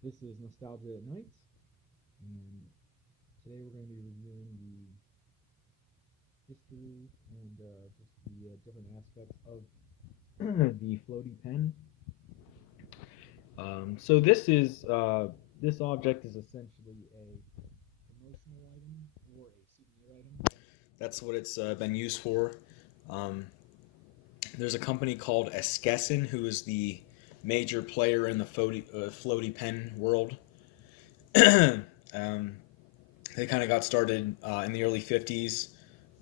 This is Nostalgia at Night, and today we're going to be reviewing the history and just the different aspects of the floaty pen. So this object is essentially a promotional item or a souvenir item. That's what it's been used for. Um, there's a company called Eskessen who is the major player in the floaty pen world. um, they kind of got started in the early 50s,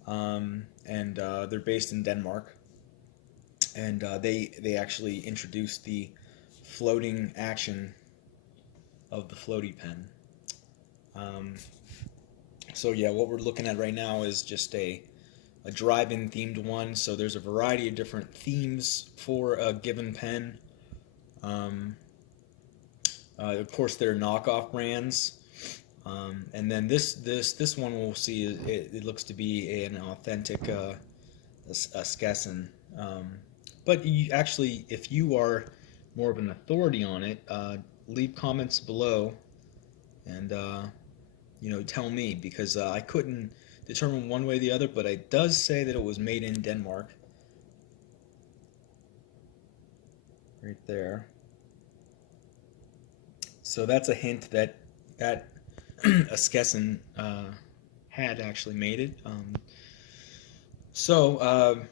and they're based in Denmark. And they actually introduced the floating action of the floaty pen. Um, so yeah, what we're looking at right now is just a drive-in themed one. So there's a variety of different themes for a given pen. Um, of course, there are knockoff brands. And then this one we'll see. It looks to be an authentic a Skesson. But you, actually, if you are more of an authority on it, leave comments below and tell me because I couldn't determine one way or the other. But it does say that it was made in Denmark, right there. So that's a hint that a Skesson had actually made it. So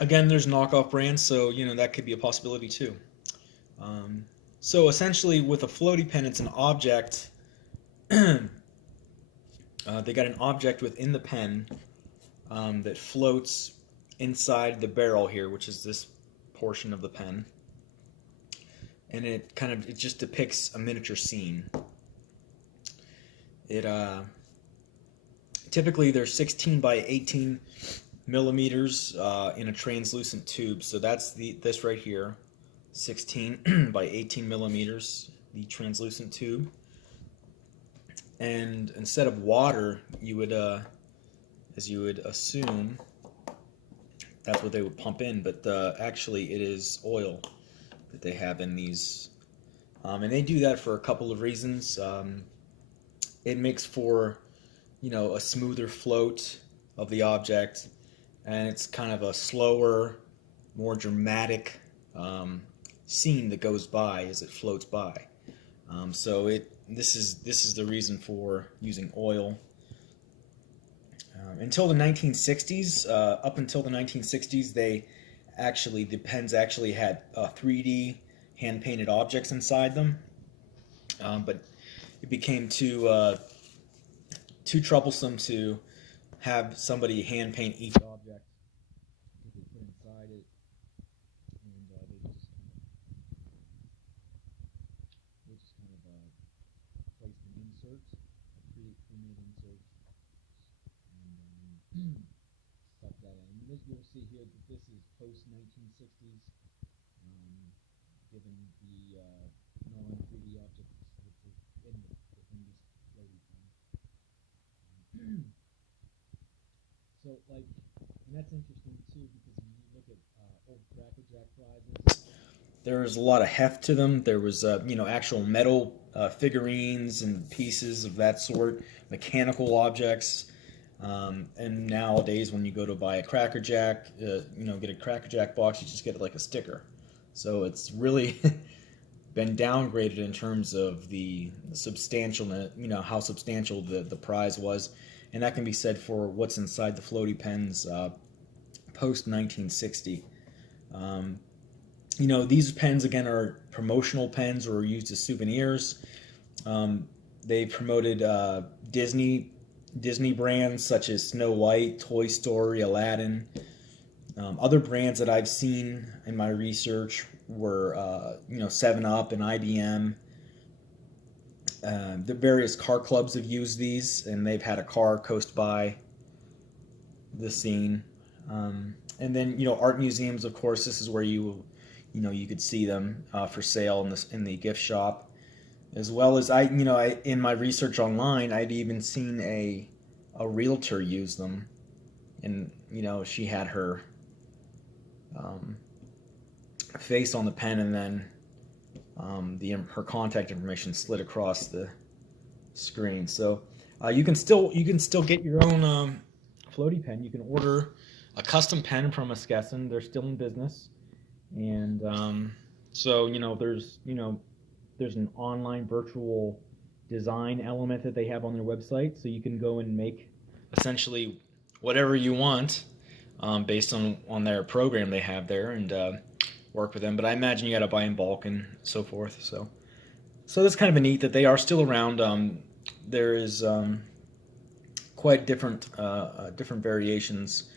again, there's knockoff brands, so that could be a possibility too. Um, so essentially, with a floaty pen, it's an object. They got an object within the pen that floats inside the barrel here, which is this portion of the pen, and it just depicts a miniature scene. It typically they're 16 by 18 millimeters in a translucent tube. So that's this right here, 16 by 18 millimeters, the translucent tube. And instead of water, you would, as you would assume, that's what they would pump in. But actually, it is oil that they have in these, and they do that for a couple of reasons. It makes for, a smoother float of the object, and it's kind of a slower, more dramatic scene that goes by as it floats by. So this is the reason for using oil. Until the 1960s, up until the 1960s, the pens actually had 3D hand painted objects inside them, but it became too troublesome to have somebody hand paint each object that they put inside it, and they just kind of placed an insert, create 3-minute inserts, and stuff that in. You'll see here that this is post 1960s, um, given the non 3D objects within this floaty pen. So, and that's interesting too because when you look at old Cracker Jack prizes, there was a lot of heft to them. There was, actual metal figurines and pieces of that sort, mechanical objects. And nowadays, when you go to buy a Cracker Jack, get a Cracker Jack box, you just get like a sticker. So it's really been downgraded in terms of the substantial, how substantial the prize was, and that can be said for what's inside the floaty pens post 1960. Um, these pens again are promotional pens or used as souvenirs. They promoted Disney brands such as Snow White, Toy Story, Aladdin. Other brands that I've seen in my research were 7 Up and IBM. The various car clubs have used these, and they've had a car coast by the scene. And then art museums, of course, this is where you could see them for sale in the gift shop, as well as I in my research online, I'd even seen a realtor use them, and she had her face on the pen, and then her contact information slid across the screen. So you can still get your own floaty pen. You can order a custom pen from Skesson. They're still in business, and so there's an online virtual design element that they have on their website, so you can go and make essentially whatever you want based on their program they have there, and work with them. But I imagine you got to buy in bulk and so forth. So that's kind of neat that they are still around. There is quite different variations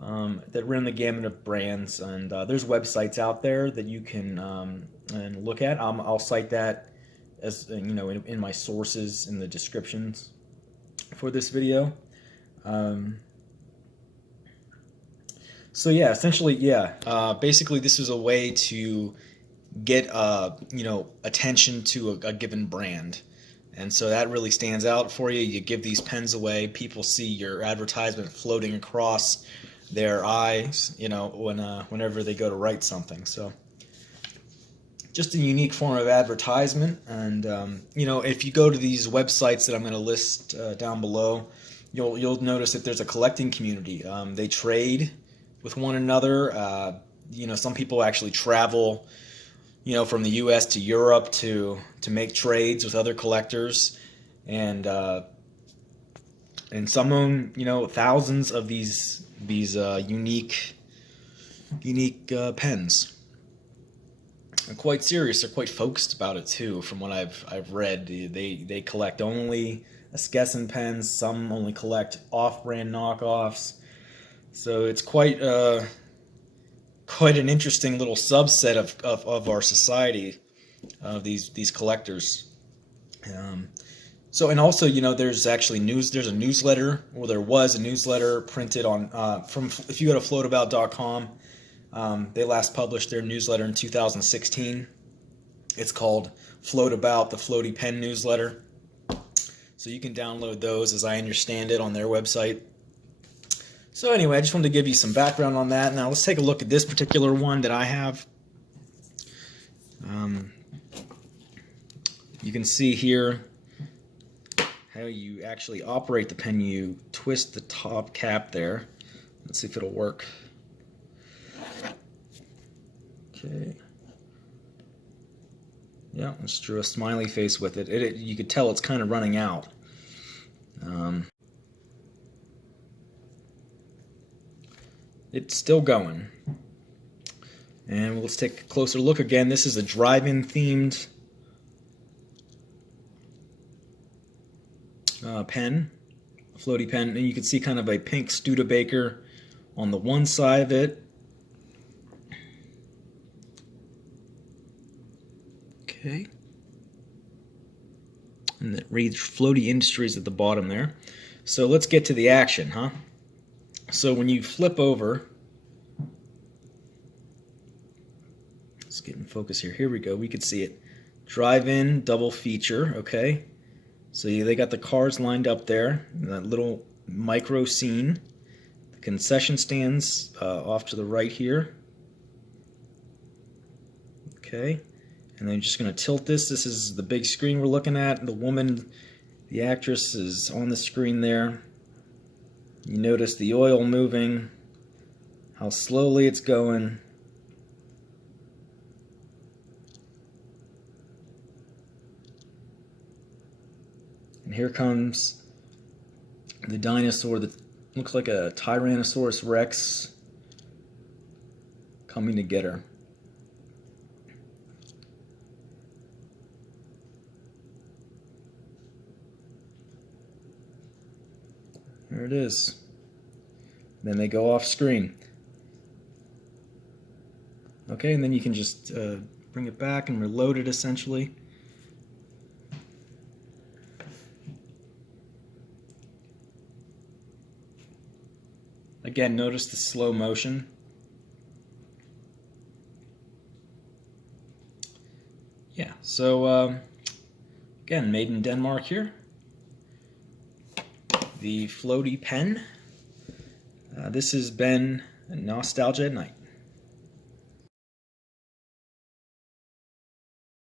that run the gamut of brands, and there's websites out there that you can and look at. I'll cite that as in my sources in the descriptions for this video. So yeah, essentially, basically this is a way to get attention to a given brand, and so that really stands out for you. You give these pens away, people see your advertisement floating across their eyes, whenever they go to write something. So just a unique form of advertisement. And if you go to these websites that I'm going to list down below, you'll notice that there's a collecting community. They trade with one another. Some people actually travel from the US to Europe to make trades with other collectors, and some own thousands of these unique pens. They're quite serious. They're quite focused about it too. From what I've read, they collect only Skesson pens. Some only collect off-brand knockoffs. So it's quite an interesting little subset of our society, of these collectors. And also, there's actually there's a newsletter, or there was a newsletter printed on if you go to floatabout.com, they last published their newsletter in 2016. It's called Float About, the Floaty Pen Newsletter. So you can download those, as I understand it, on their website. So anyway, I just wanted to give you some background on that. Now let's take a look at this particular one that I have. You can see here how you actually operate the pen. You twist the top cap there. Let's see if it'll work. Okay. Yeah, let's draw a smiley face with it. You could tell it's kind of running out. It's still going. And let's take a closer look again. This is a drive-in themed pen, a floaty pen, and you can see kind of a pink Studebaker on the one side of it. Okay. And it reads Floatie Industries at the bottom there. So let's get to the action, huh? So when you flip over, let's get in focus here. Here we go. We can see it. Drive-in double feature, okay? So they got the cars lined up there, that little micro scene. The concession stands off to the right here. Okay, and then you're just going to tilt this. This is the big screen we're looking at. The woman, the actress, is on the screen there. You notice the oil moving, how slowly it's going. And here comes the dinosaur that looks like a Tyrannosaurus Rex coming to get her. There it is. Then they go off screen. Okay, and then you can just bring it back and reload it essentially. Again, notice the slow motion. Yeah, so again, made in Denmark here. The Floatie pen. This has been Nostalgia at Night.